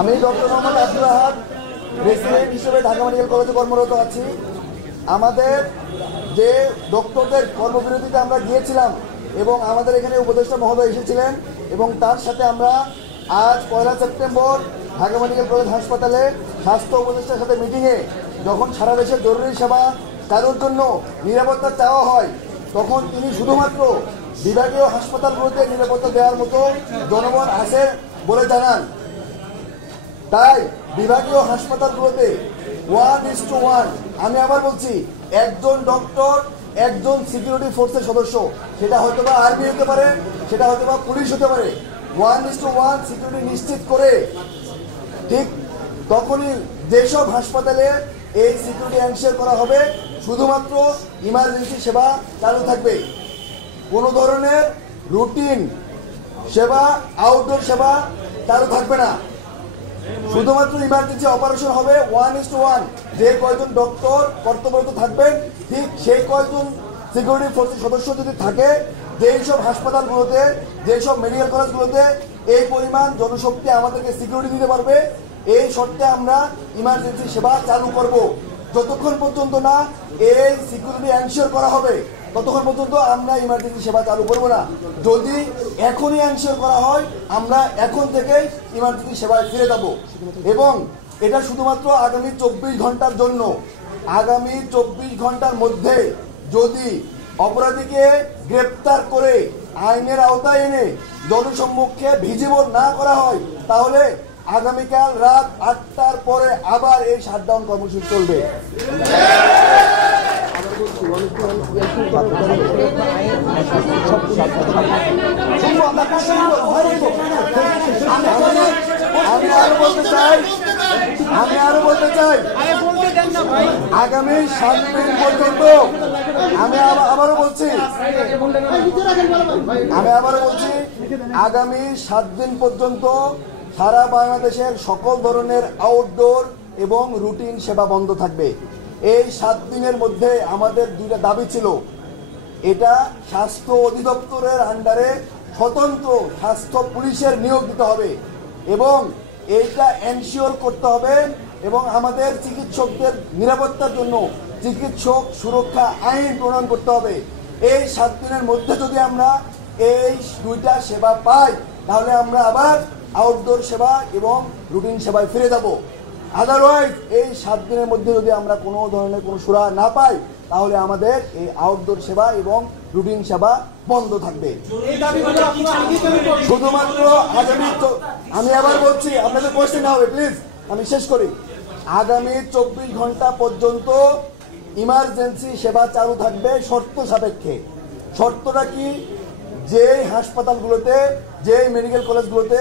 আমি ডক্টর মোহাম্মদ আব্দুল আহাদ প্রেসিডেন্ট হিসেবে ঢাকা মেডিকেল কলেজে কর্মরত আছি। আমাদের যে ডক্টরদের কর্মবিরতিতে আমরা গিয়েছিলাম এবং আমাদের এখানে উপদেষ্টা মহোদয় এসেছিলেন এবং তার সাথে আমরা আজ 1 সেপ্টেম্বর ঢাকা মেডিকেল কলেজ হাসপাতালে স্বাস্থ্য উপদেষ্টার সাথে মিটিংয়ে যখন সারা দেশের জরুরি সেবা চালুর জন্য নিরাপত্তা চাওয়া হয়, তখন তিনি শুধুমাত্র বিভাগীয় হাসপাতালগুলোতে নিরাপত্তা দেওয়ার মতো জনগণ আছে বলে জানান। তাই বিভাগীয় হাসপাতালগুলোতে 1:1, আমি আবার বলছি, একজন ডক্টর, একজন সিকিউরিটি ফোর্সের সদস্য, সেটা হয়তো বা আর্মি হতে পারে, সেটা হয়তো বা পুলিশ হতে পারে, 1:1 সিকিউরিটি নিশ্চিত করে ঠিক তখনই যেসব হাসপাতালে এই সিকিউরিটি এনশিওর করা হবে শুধুমাত্র ইমার্জেন্সি সেবা চালু থাকবে। কোনো ধরনের রুটিন সেবা, আউটডোর সেবা চালু থাকবে না। শুধুমাত্র ইমার্জেন্সি অপারেশন হবে 1:1। যে কয়জন ডক্টর কর্তব্যরত থাকবেন ঠিক সেই কয়জন সিকিউরিটি ফোর্সের সদস্য যদি থাকে, যেই সব হাসপাতালগুলোতে, যেসব মেডিকেল কলেজগুলোতে এই পরিমাণ জনশক্তি আমাদেরকে সিকিউরিটি দিতে পারবে, এই শর্তে আমরা ইমার্জেন্সি সেবা চালু করব। যতক্ষণ পর্যন্ত না এই সিকিউরিটি এনশিওর করা হবে ততক্ষণ পর্যন্ত আমরা ইমার্জেন্সি সেবা চালু করব না। যদি এখনই এনশিওর করা হয়, আমরা এখন থেকেই ইমার্জেন্সি সেবায় ফিরে যাব। এবং এটা শুধুমাত্র আগামী 24 ঘন্টার জন্য। আগামী 24 ঘন্টার মধ্যে যদি অপরাধীকে গ্রেপ্তার করে আইনের আওতায় এনে জনসম্মুখে ভিজিবল না করা হয়, তাহলে আগামীকাল রাত 8টার পরে আবার এই শাটডাউন কর্মসূচি চলবে। আমি আরো বলতে চাই আগামী 7 দিন পর্যন্ত, আমি আবারও বলছি আগামী 7 দিন পর্যন্ত সারা বাংলাদেশের সকল ধরনের আউটডোর এবং রুটিন সেবা বন্ধ থাকবে। এই 7 দিনের মধ্যে আমাদের 2টা দাবি ছিল। এটা স্বাস্থ্য অধিদপ্তরের আন্ডারে স্বতন্ত্র স্বাস্থ্য পুলিশের নিয়োগ দিতে হবে এবং এইটা এনশিওর করতে হবে এবং আমাদের চিকিৎসকদের নিরাপত্তার জন্য চিকিৎসক সুরক্ষা আইন প্রণয়ন করতে হবে। এই 7 দিনের মধ্যে যদি আমরা এই 2টা সেবা পাই, তাহলে আমরা আবার আউটডোর সেবা এবং রুটিন সেবায় ফিরে যাব। আদারওয়াইজ এই 7 দিনের মধ্যে যদি আমরা কোনো ধরনের কোনো সুরা না পাই, তাহলে আমাদের এই আউটডোর সেবা এবং রুটিন সেবা বন্ধ থাকবে। শুধুমাত্র আগামী, আমি আবার বলছি, আপনাদের কোয়েশ্চেন হবে প্লিজ, আমি শেষ করি। আগামী 24 ঘন্টা পর্যন্ত ইমার্জেন্সি সেবা চালু থাকবে শর্ত সাপেক্ষে। শর্তটা কি? যে হাসপাতালগুলোতে, যে মেডিকেল কলেজগুলোতে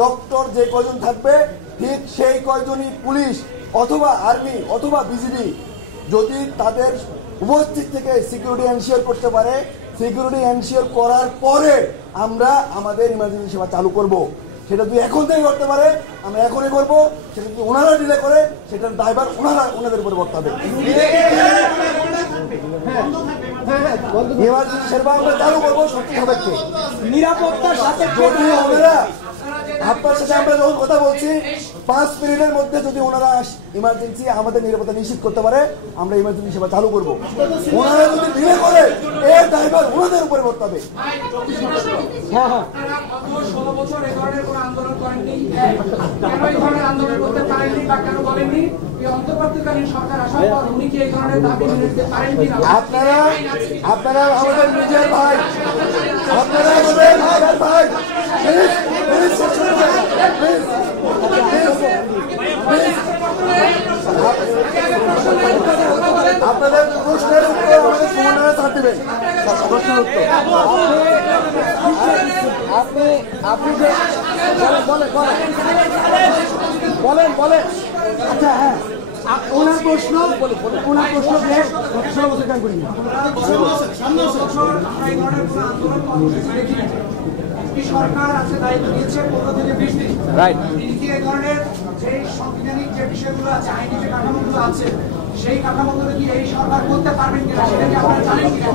ডক্টর যে কয়জন থাকবে ঠিক সেই কয়জনই পুলিশ অথবা আর্মি অথবা বিজিবি যদি তাদের উপস্থিত থেকে সিকিউরিটি এনশিওর করতে পারে, সিকিউরিটি এনশিওর করার পরে আমরা আমাদের ইমার্জেন্সি সেবা চালু করব। সেটা যদি এখন থেকে করতে পারে আমরা এখনই করব। সেটা যদি ওনারা ডিলে করে, সেটার দায়ভার ওনাদের উপরে বর্তাবে হবে। ইমার্জেন্সি সেবা আমরা চালু করবো সত্যি সাপেক্ষে, নিরাপত্তার সাথে। যদি ওনারা, আপনার সাথে আমরা যখন কথা বলছি, 5 মিনিটের মধ্যে যদি ওনারা ইমার্জেন্সি আমাদের নিরাপত্তা নিশ্চিত করতে পারে, আমরা ইমার্জেন্সি সেবা চালু করব। ওনারা যদি ডিলে করে, এর দায়ভার ওনাদের উপরে বর্তাবে। হ্যাঁ হ্যাঁ, 16 বছর এই ধরনের কোনো আন্দোলন করেননি, কেন এই ধরনের আন্দোলন করতে পারেননি বা কেন বলেননি? এই অন্তর্বর্তীকালীন সরকার আসার পর উনি কি এই ধরনের দাবি মেনে নিতে পারেন কিনা? আপনারা আমাদের নিজের ভাই, আপনারা আমাদের নিজের ভাই, আপনাদের প্রশ্নের উত্তর আমাদের সমন্বয়ে ছাড় দিবেন। প্রশ্নের উত্তর আপনি যে বলেন। আচ্ছা হ্যাঁ, ওনার প্রশ্ন করি সরকার আছে দায়িত্ব নিয়েছে 15 থেকে 20 দিন। রাইট, এই ধরনের যে সাংবিধানিক যে বিষয়গুলো আছে, আইনি যে কাঠামোগুলো আছে, সেই কাঠামোগুলো কি এই সরকার করতে পারবেন কিনা সেটা কি আপনারা জানেন কিনা?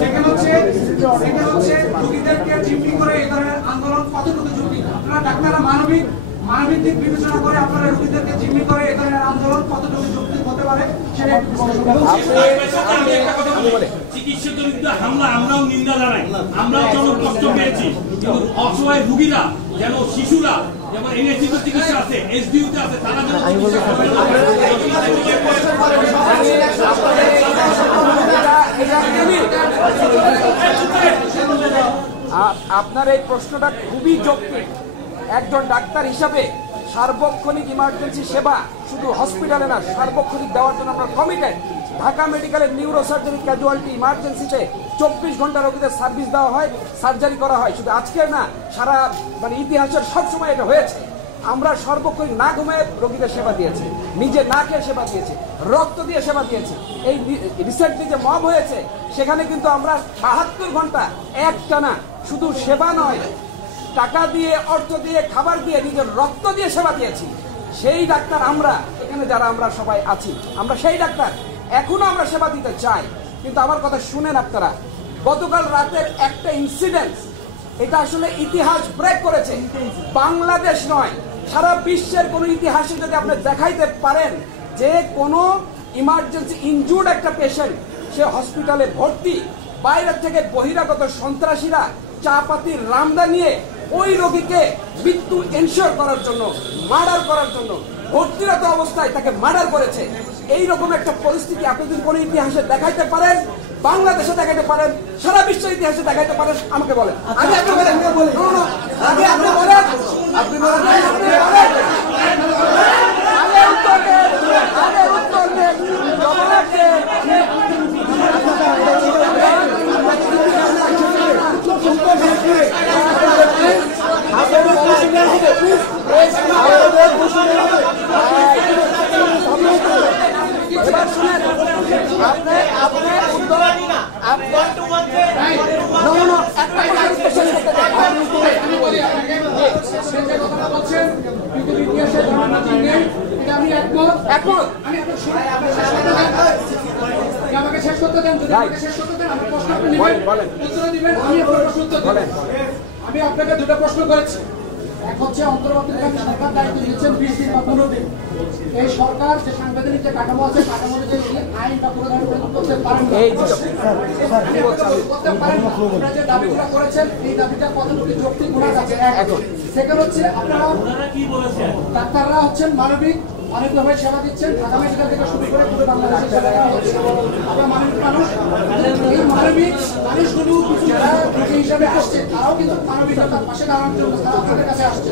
সেকেন্ড হচ্ছে রোগীদেরকে জিম্মি করে এই ধরনের আন্দোলন কতটুকু যুক্তি? আপনারা মানবিক দিক বিবেচনা করে আপনারা রোগীদেরকে জিম্মি করে এ ধরনের আন্দোলন কতটুকু যৌক্তিক হতে পারে সেটা একটু চিকিৎসকের বিরুদ্ধে হামলা আমরাও নিন্দা জানাই, আমরাও জনক কষ্ট পেয়েছি, কিন্তু অসহায় রোগীরা যেন শিশুরা যেমন এনএসিতে চিকিৎসা আছে, এসডিইউতে আছে, তারা যেন আপনার এই প্রশ্নটা খুবই যৌক্তিক। একজন ডাক্তার হিসাবে সার্বক্ষণিক ইমার্জেন্সি সেবা শুধু হসপিটালে না, সার্বক্ষণিক দেওয়ার জন্য আমরা কমিটেড। ঢাকা মেডিকেলের নিউরোসার্জারি ক্যাজুয়ালিটি ইমার্জেন্সিতে 24 ঘন্টা রোগীদের সার্ভিস দেওয়া হয়, সার্জারি করা হয়। শুধু আজকের না, সারা ইতিহাসের সবসময় এটা হয়েছে। আমরা সর্বক্ষণিক না ঘুমিয়ে রোগীদের সেবা দিয়েছি, নিজে না খেয়ে সেবা দিয়েছি, রক্ত দিয়ে সেবা দিয়েছি। এই রিসেন্টলি যে মব হয়েছে সেখানে কিন্তু আমরা 72 ঘন্টা একটানা শুধু সেবা নয়, টাকা দিয়ে, অর্থ দিয়ে, খাবার দিয়ে, নিজের রক্ত দিয়ে সেবা দিয়েছি। সেই ডাক্তার আমরা এখানে যারা আমরা সবাই আছি, আমরা সেই ডাক্তার। এখনো আমরা সেবা দিতে চাই, কিন্তু আমার কথা শুনেন আপনারা। গতকাল রাতের একটা ইনসিডেন্ট, এটা আসলে ইতিহাস ব্রেক করেছে। বাংলাদেশ নয়, সারা বিশ্বের কোন ইতিহাসে যদি আপনি দেখাইতে পারেন যে কোনো ইমার্জেন্সি ইনজুর্ড একটা পেশেন্ট, সে হসপিটালে ভর্তি, বাইরের থেকে বহিরাগত সন্ত্রাসীরা চাপাতির রামদা নিয়ে ওই রোগীকে মৃত্যু এনশিওর করার জন্য, মার্ডার করার জন্য ভর্তিরত অবস্থায় তাকে মার্ডার করেছে। এইরকম একটা পরিস্থিতি আপনি যদি কোন ইতিহাসে দেখাইতে পারেন, বাংলাদেশে দেখাইতে পারেন, সারা বিশ্বের ইতিহাসে দেখাইতে পারেন, আমাকে বলেন। আগে আপনি বলেন, আগে আপনি বলেন, আপনি বলেন, আগে উত্তর দেন, আগে উত্তর দেন, জবাব দেন। এবার শুনেন, আপনি উত্তর আমাকে শেষ করতে দেন, যদি আমাকে শেষ করতে দেন, আমি প্রশ্ন উত্তর দিবেন, আমি আপনার প্রশ্ন উত্তর দিবেন। আমি আপনাকে দুটো প্রশ্ন করেছি। এক হচ্ছে অন্তর্বর্তীকালীন সরকার দায়িত্ব নিয়েছেন 20 দিন বা 15 দিন। এই সরকার যে সাংবিধানিক যে কাঠামো আছে, কাঠামো অনুযায়ী এই আইনটা পুরোদমে করতে পারেন না। আপনারা যে দাবিগুলো করেছেন, এই দাবিটা কতটুকু যৌক্তিক মনে আছে? সেকেন্ড হচ্ছে, আপনারা কি বলেছেন, ডাক্তাররা হচ্ছেন মানবিকভাবে সেবা দিচ্ছেন, ঢাকা মেডিকেল থেকে শুরু করে পুরো বাংলাদেশের সেবা দেওয়া হচ্ছে। আমরা মানবিক মানুষ, এই মানবিক মানুষগুলো যারা রোগী হিসাবে আসছে, তারাও কিন্তু মানবিকতার পাশে দাঁড়ানোর জন্য তারা আপনাদের কাছে আসছে।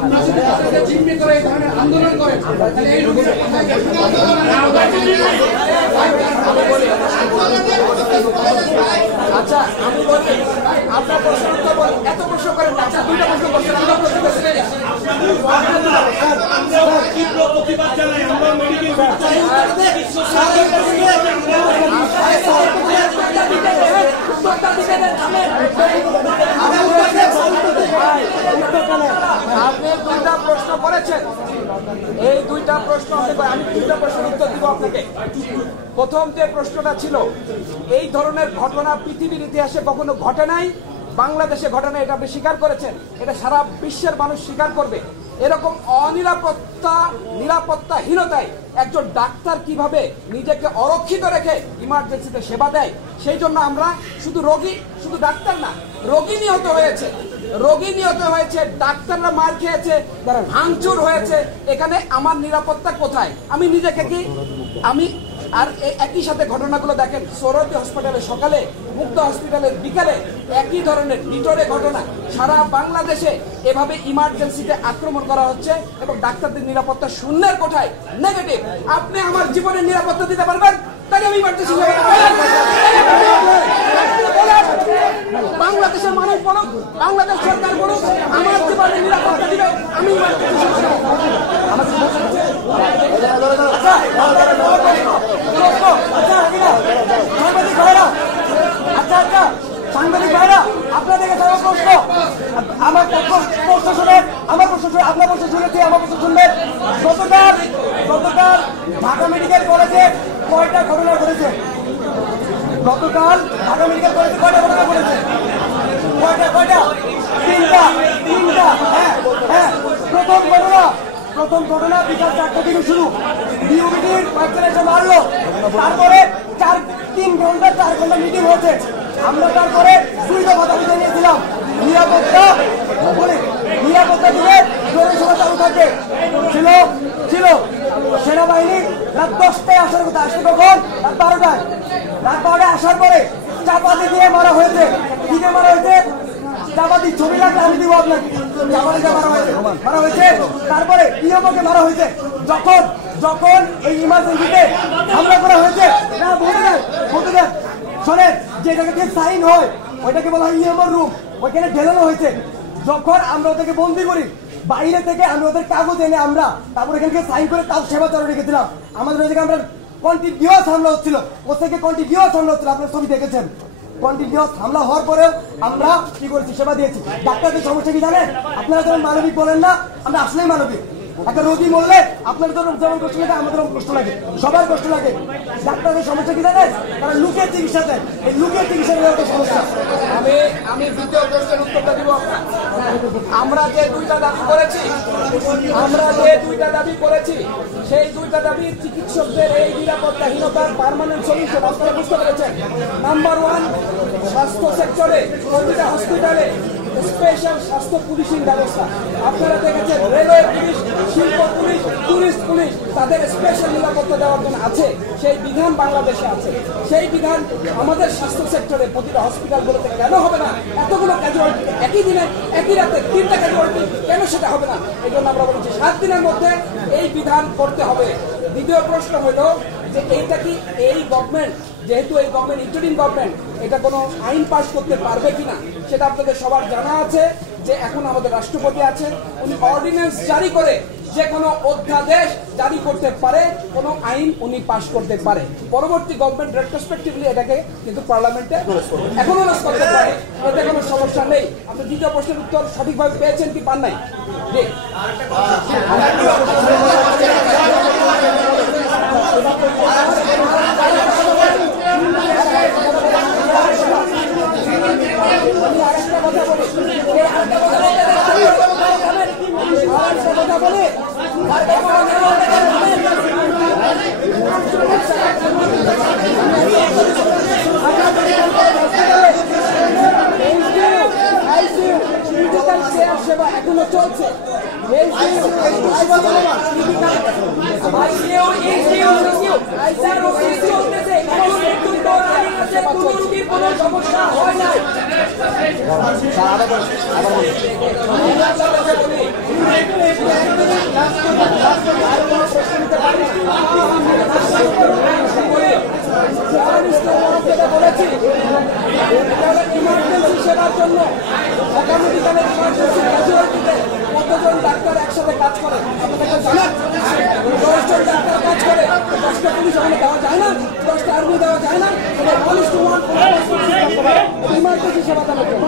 আপনারা যদি তাদেরকে জিম্মি করে এই ধরনের আন্দোলন করেন, তাহলে এই রোগীদের কোথায় আচ্ছা, আমি বলি, আপনার প্রশ্ন উত্তর বলি, এত প্রশ্ন করেন না। আচ্ছা, দুইটা প্রশ্ন করছেন, আমরা প্রশ্ন করছি। প্রতিবাদ জানাই, আমরা মেডিকেল আপনি দুইটা প্রশ্ন করেছেন, এই দুইটা প্রশ্ন আমি দুইটা প্রশ্নের উত্তর দিব আপনাকে। প্রথম যে প্রশ্নটা ছিল, এই ধরনের ঘটনা পৃথিবীর ইতিহাসে কখনো ঘটে নাই, বাংলাদেশে ঘটে নাই, এটা আপনি স্বীকার করেছেন। এটা সারা বিশ্বের মানুষ স্বীকার করবে। এরকম নিরাপত্তাহীনতায় একজন ডাক্তার কিভাবে নিজেকে অরক্ষিত রেখে ইমার্জেন্সিতে সেবা দেয়, সেই জন্য আমরা শুধু ডাক্তার না, রোগী নিহত হয়েছে, ডাক্তাররা মার খেয়েছে, ভাঙচুর হয়েছে। এখানে আমার নিরাপত্তা কোথায়? আমি নিজেকে আর একই সাথে ঘটনাগুলো দেখেন, সৌরতী হসপিটালে সকালে, মুক্ত হসপিটালের বিকালে একই ধরনের ভিতরে ঘটনা। সারা বাংলাদেশে এভাবে ইমার্জেন্সিতে আক্রমণ করা হচ্ছে এবং ডাক্তারদের নিরাপত্তা শূন্যের কোঠায়, নেগেটিভ। আপনি আমার জীবনের নিরাপত্তা দিতে পারবেন? তাহলে আমি ইমার্জেন্সি বাংলাদেশের মানুষ বলুক, বাংলাদেশ সরকার বলুক, আমার জীবনের নিরাপত্তা দিবে, আমি সাংবাদিক ভাইরা, আপনাদের কাছে আমার প্রশ্ন, আমার প্রশ্ন শুনেন, আমার প্রশ্ন শুনে, আপনার প্রশ্ন শুনেছি, আমার প্রশ্ন শুনবেন। গতকাল ঢাকা মেডিকেল কলেজে কয়টা ঘটনা ঘটেছে? গতকাল ঢাকা মেডিকেল কলেজে কয়টা ঘটনা ঘটেছে? কয়টা? তিনটা। হ্যাঁ, প্রথম ঘটনা বিকাল 4টা থেকে শুরু, বিওবিটির কয়েকজন এসে মারলো, তারপরে 3 ঘন্টা 4 ঘন্টা মিটিং হচ্ছে। আমরা তারপরে 2 দফা দাবি জানিয়েছিলাম, নিরাপত্তা দিলে জনসভা চালু থাকে ছিল সেনাবাহিনী রাত 10টায় আসার কথা, আসতে কখন? রাত 12টায়। রাত 12টায় আসার পরে চাপাতি দিয়ে মারা হয়েছে। কি দিয়ে মারা হয়েছে? চাপাতি, ছবি লাগলে আমি দিব আপনাকে। চাপাতি দিয়ে মারা হয়েছে। তারপরে ইয়মকে মারা হয়েছে। যখন এই ইমার্জেন্সিতে হামলা করা হয়েছে, না বলতে দেন, শোনেন, যে জায়গাতে সাইন হয় ওইটাকে বলা হয় ইয়মর রুম, ওইখানে ঢেলানো হয়েছে। যখন আমরা ওদেরকে বন্দি করি, বাইরে থেকে আমি ওদের কাগজ এনে আমরা তারপর এখানে সাইন করে তাও সেবা চালু রেখেছিলাম। আমাদের ওই জায়গায় আমরা কন্টিনিউয়াস হামলা হচ্ছিল, ওর থেকে কন্টিনিউয়াস হামলা হচ্ছিল, আপনার ছবি দেখেছেন। কন্টিনিউয়াস হামলা হওয়ার পরেও আমরা কি করেছি? সেবা দিয়েছি। ডাক্তারদের সমস্যা কি জানেন? আপনারা যেমন মানবিক বলেন না, আমরা আসলেই মানবিক। একটা রোগী মরলে আপনার যেমন কষ্ট লাগে, আমাদেরও কষ্ট লাগে, সবার কষ্ট লাগে। ডাক্তারের সমস্যা কি জানেন? তারা লুকের চিকিৎসা দেয়, এই লুকের চিকিৎসা একটা সমস্যা। আমি দ্বিতীয় প্রশ্নের উত্তরটা দিব। আমরা যে দুইটা দাবি করেছি সেই দুইটা দাবি চিকিৎসকদের এই নিরাপত্তাহীনতার পার্মানেন্ট সলিউশন আপনারা বুঝতে পেরেছেন। নাম্বার 1, স্বাস্থ্য সেক্টরে প্রতিটা হসপিটালে স্পেশাল স্বাস্থ্য পুলিশিং ব্যবস্থা। আপনারা দেখেছেন রেলওয়ে পুলিশ, শিল্প পুলিশ, টুরিস্ট পুলিশ, তাদের স্পেশাল নিরাপত্তা দেওয়ার জন্য আছে। সেই বিধান বাংলাদেশে আছে। সেই বিধান আমাদের স্বাস্থ্য সেক্টরে প্রতিটা হসপিটালগুলোতে কেন হবে না? এতগুলো ক্যাজুয়ালিটি একই দিনে একই রাতে 3টা ক্যাজুয়ালিটি কেন সেটা হবে না? এই জন্য আমরা বলছি 7 দিনের মধ্যে এই বিধান করতে হবে। দ্বিতীয় প্রশ্ন হলো যে এইটা কি এই গভর্নমেন্ট, যেহেতু এই গভর্নমেন্ট ইন্টারিম গভর্নমেন্ট, এটা কোনো আইন পাস করতে পারবে কিনা সেটা আপনাদের সবার জানা আছে যে এখন আমাদের রাষ্ট্রপতি আছে, উনি অর্ডিন্যান্স জারি করে যে কোনো অধ্যাদেশ জারি করতে পারে, কোনো আইন উনি পাস করতে পারে। পরবর্তী গভর্নমেন্ট রেট্রোস্পেক্টিভলি এটাকে কিন্তু পার্লামেন্টে এখনো নাস করতে পারে, এতে কোনো সমস্যা নেই। আপনি দ্বিতীয় প্রশ্নের উত্তর সঠিকভাবে পেয়েছেন কি পান নাই? জি, সেবা এখনো চলছে। কোনো সমস্যা হয় না। বলেছি ইমার্জেন্সি সেবার জন্য আগামী দিনে ইমার্জেন্সি ক্যাজুয়ালিটিতে কতজন ডাক্তার একসাথে কাজ করে আপনাদের জানেন? 10 জন ডাক্তার কাজ করে, 10টা পুলিশ ওখানে দেওয়া যায় না, 10টা আর্মি দেওয়া যায় না, 1:1 ইমার্জেন্সি সেবা দেওয়ার জন্য।